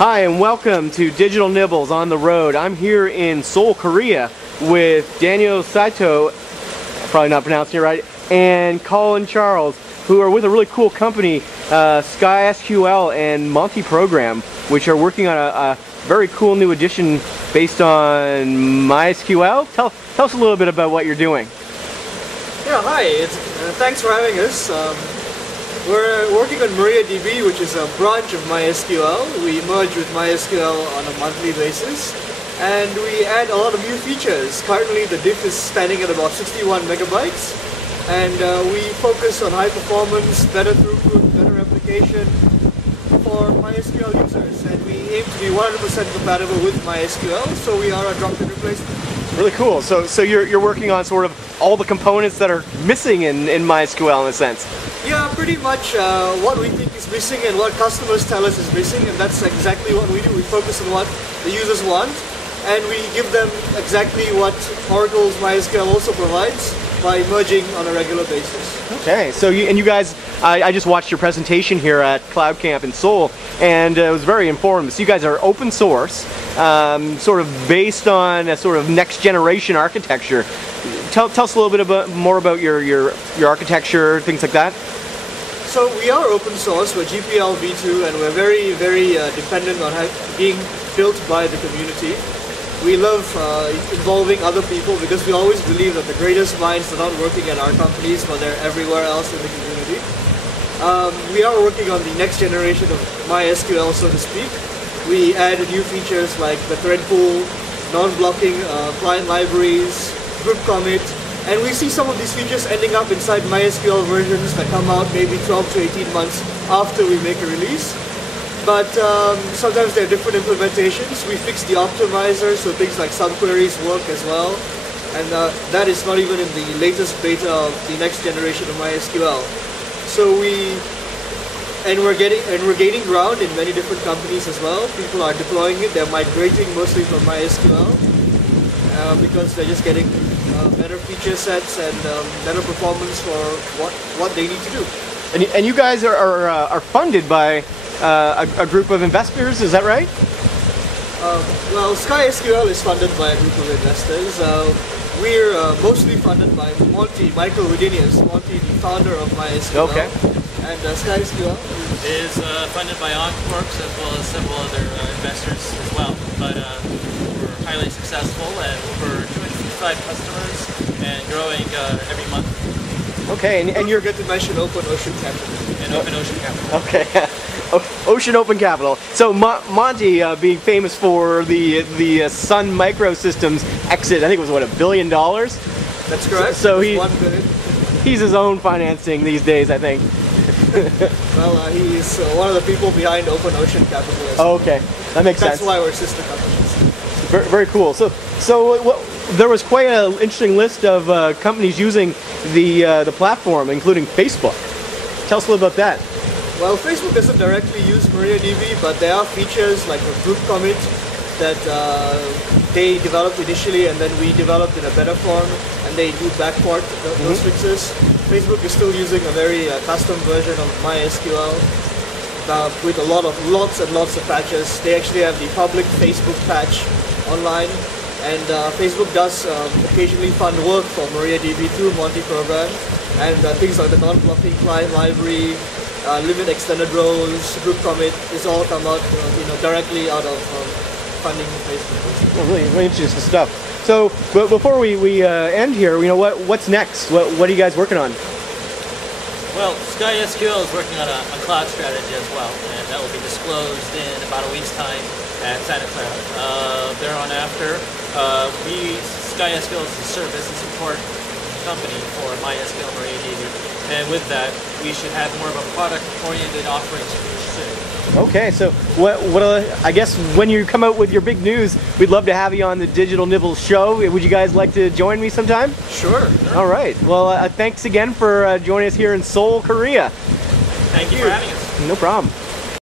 Hi and welcome to Digital Nibbles on the Road. I'm here in Seoul, Korea with Daniel Saito, probably not pronouncing it right, and Colin Charles, who are with a really cool company, SkySQL and Monty Program, which are working on a very cool new edition based on MySQL. Tell us a little bit about what you're doing. Yeah, hi. Thanks for having us. We're working on MariaDB, which is a branch of MySQL. We merge with MySQL on a monthly basis, and we add a lot of new features. Currently, the diff is standing at about 61 megabytes, and we focus on high performance, better throughput, better replication for MySQL users, and we aim to be 100% compatible with MySQL, so we are a drop-in replacement. Really cool. So you're working on sort of all the components that are missing in MySQL in a sense. Yeah, pretty much what we think is missing and what customers tell us is missing, and that's exactly what we do. We focus on what the users want, and we give them exactly what Oracle's MySQL also provides by merging on a regular basis. Okay, so you guys, I just watched your presentation here at CloudCamp in Seoul, and it was very informative. So you guys are open source, sort of based on a sort of next generation architecture. Tell us a little bit more about your architecture, things like that. So we are open source, we're GPL v2, and we're very, very dependent on being built by the community. We love involving other people because we always believe that the greatest minds are not working at our companies, but they're everywhere else in the community. We are working on the next generation of MySQL, so to speak. We add new features like the thread pool, non-blocking client libraries, group commit, and we see some of these features ending up inside MySQL versions that come out maybe 12 to 18 months after we make a release. But sometimes there are different implementations. We fix the optimizer, so things like subqueries work as well. And that is not even in the latest beta of the next generation of MySQL. So we're gaining ground in many different companies as well. People are deploying it. They're migrating mostly from MySQL because they're just getting better feature sets and better performance for what they need to do. And you guys are funded by a group of investors, is that right? Well, SkySQL is funded by a group of investors. We're mostly funded by Monty, Michael Rudinius, Monty, the founder of MySQL. Okay. And SkySQL is funded by Enquarks as well as several other investors as well. But we're highly successful and over 255 customers and growing every month. Okay, and you're going to mention Open Ocean Capital. And Open Ocean Capital. Okay. Ocean Open Capital. So Monty, being famous for the Sun Microsystems exit, I think it was what, $1 billion? That's correct. So $1 billion. He's his own financing these days, I think. Well, he's one of the people behind Open Ocean Capital. Oh, okay, that makes sense. That's why we're sister companies. Very cool. So there was quite an interesting list of companies using the platform, including Facebook. Tell us a little about that. Well, Facebook doesn't directly use MariaDB, but there are features like a group commit that they developed initially, and then we developed in a better form, and they do backport those fixes. Facebook is still using a very custom version of MySQL with lots and lots of patches. They actually have the public Facebook patch online, and Facebook does occasionally fund work for MariaDB through Monty Program, and things like the non-blocking client library, limit extended rows, group commit is all come out directly out of funding Facebook. Well, really interesting stuff. So, but before we end here, what's next? What are you guys working on? Well, SkySQL is working on a cloud strategy as well, and that will be disclosed in about a week's time at Santa Clara. Thereafter, SkySQL is a service and support company for MySQL and MariaDB. And with that, we should have more of a product-oriented offerings soon. Okay, so I guess when you come out with your big news, we'd love to have you on the Digital Nibbles show. Would you guys like to join me sometime? Sure. All right. Well, thanks again for joining us here in Seoul, Korea. Thank you for having us. No problem.